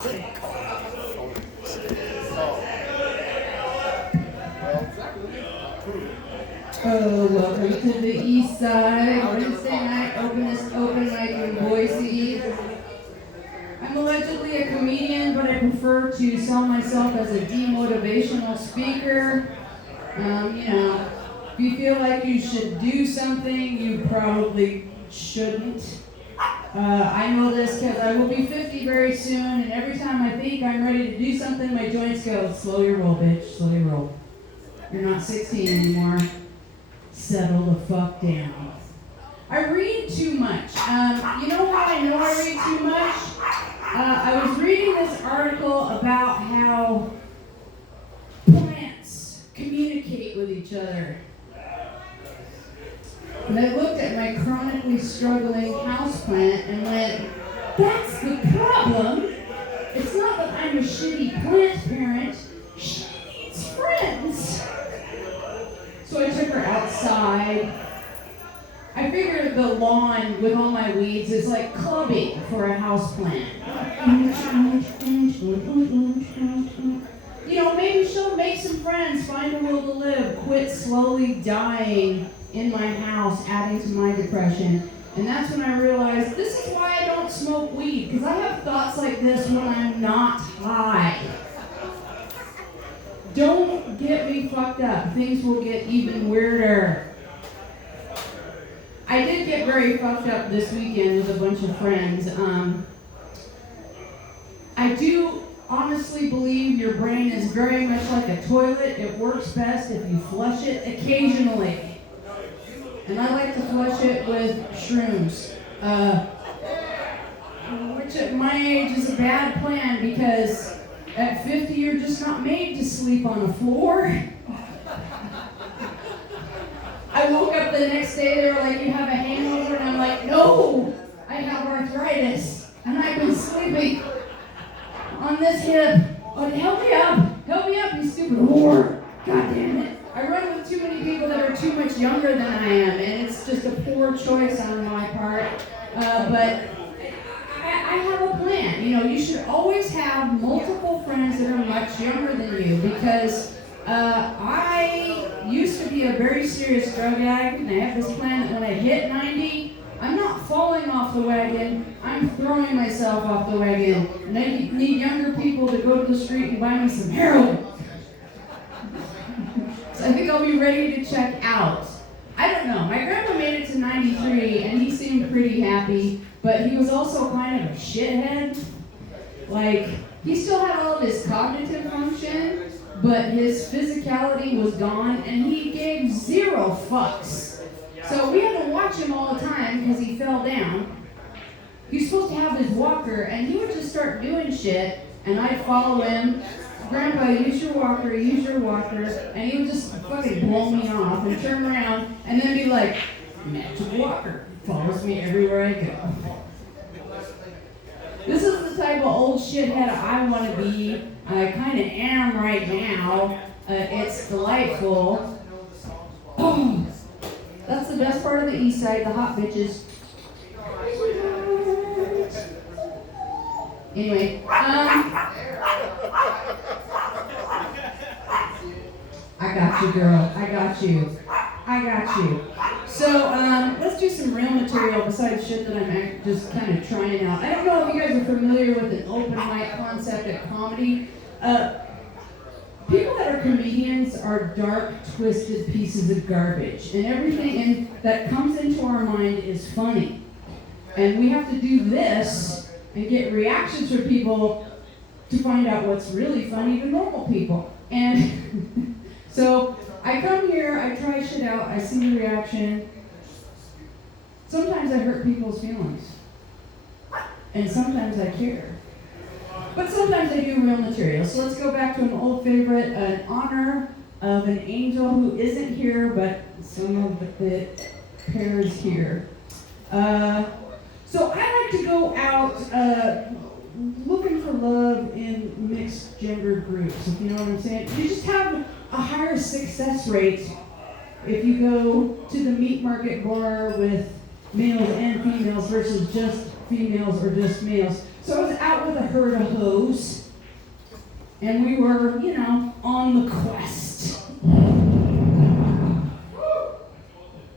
Oh, welcome to the Eastside Wednesday night open mic in Boise. I'm allegedly a comedian, but I prefer to sell myself as a demotivational speaker. If you feel like you should do something, you probably shouldn't. I know this because I will be 50 very soon, and every time I think I'm ready to do something, my joints go, slow your roll, bitch, slow your roll. You're not 16 anymore. Settle the fuck down. I read too much. You know how I know I read too much? I was reading this article about how plants communicate with each other. And I looked at my chronically struggling houseplant and went, that's the problem. It's not that I'm a shitty plant parent. She needs friends. So I took her outside. I figured the lawn with all my weeds is like clubbing for a houseplant. Maybe she'll make some friends, find a will to live, quit slowly dying in my house, adding to my depression. And that's when I realized this is why I don't smoke weed, because I have thoughts like this when I'm not high. Don't get me fucked up. Things will get even weirder. I did get very fucked up this weekend with a bunch of friends. I do honestly believe your brain is very much like a toilet. It works best if you flush it occasionally. And I like to flush it with shrooms. Which at my age is a bad plan because at 50 you're just not made to sleep on a floor. I woke up the next day, they were like, you have a hangover? And I'm like, no, I have arthritis. And I've been sleeping on this hip. Oh, help me up, you stupid whore. God damn it. I run with too many people that are too much younger than I am, and it's just a poor choice on my part. But I have a plan. You should always have multiple friends that are much younger than you, because I used to be a very serious drug addict, and I have this plan that when I hit 90, I'm not falling off the wagon, I'm throwing myself off the wagon. And I need younger people to go to the street and buy me some heroin. So I think I'll be ready to check out. I don't know, my grandpa made it to 93, and he seemed pretty happy, but he was also kind of a shithead. Like, he still had all of his cognitive function, but his physicality was gone, and he gave zero fucks. So we had to watch him all the time because he fell down. He was supposed to have his walker, and he would just start doing shit, and I'd follow him. Grandpa, use your walker, and he would just fucking blow me off and turn around and then be like, magic walker, follows me everywhere I go. This is the type of old shithead I want to be. I kind of am right now. It's delightful. Oh, that's the best part of the East Side, the hot bitches. Anyway, I got you, girl. I got you. So, let's do some real material besides shit that I'm just kind of trying out. I don't know if you guys are familiar with an open mic concept at comedy. People that are comedians are dark, twisted pieces of garbage, and everything that comes into our mind is funny. And we have to do this and get reactions from people to find out what's really funny to normal people. And so I come here, I try shit out, I see the reaction. Sometimes I hurt people's feelings. And sometimes I care. But sometimes I do real material. So let's go back to an old favorite, an honor of an angel who isn't here, but some of the pairs here. So I like to go out looking for love in mixed gender groups, if you know what I'm saying. You just have a higher success rate if you go to the meat market bar with males and females versus just females or just males. So I was out with a herd of hoes, and we were, on the quest.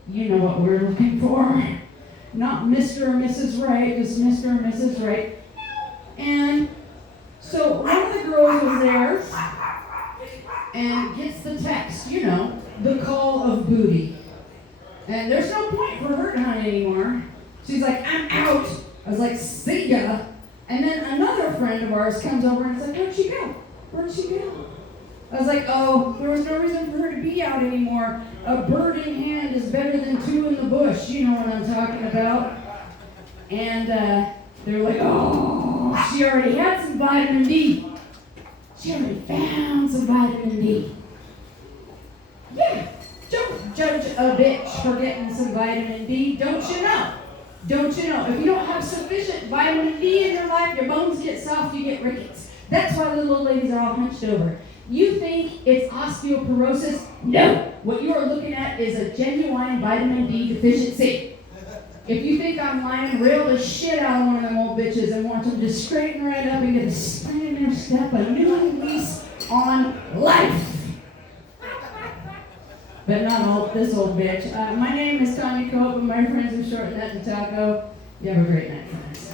You know what we're looking for. Not Mr. or Mrs. Right, just Mr. or Mrs. Right. And so one of the girls was there and gets the text, the call of booty. And there's no point for her to hunt anymore. She's like, I'm out. I was like, see ya. And then another friend of ours comes over and is like, where'd she go? Where'd she go? I was like, oh, there was no reason for her to be out anymore. A bird in hand is better than two in the bush. You know what I'm talking about. And they're like, oh, she already had some vitamin D. She already found some vitamin D. Yeah, don't judge a bitch for getting some vitamin D. Don't you know? Don't you know? If you don't have sufficient vitamin D in your life, your bones get soft, you get rickets. That's why the little ladies are all hunched over. You think it's osteoporosis? No. What you are looking at is a genuine vitamin D deficiency. If you think I'm lying, reel the shit out of one of them old bitches and want them to straighten right up and get a spring in their step, a new lease on life. But not this old bitch. My name is Tanya Cope, and my friends have shortened that to Taco. You have a great night, friends.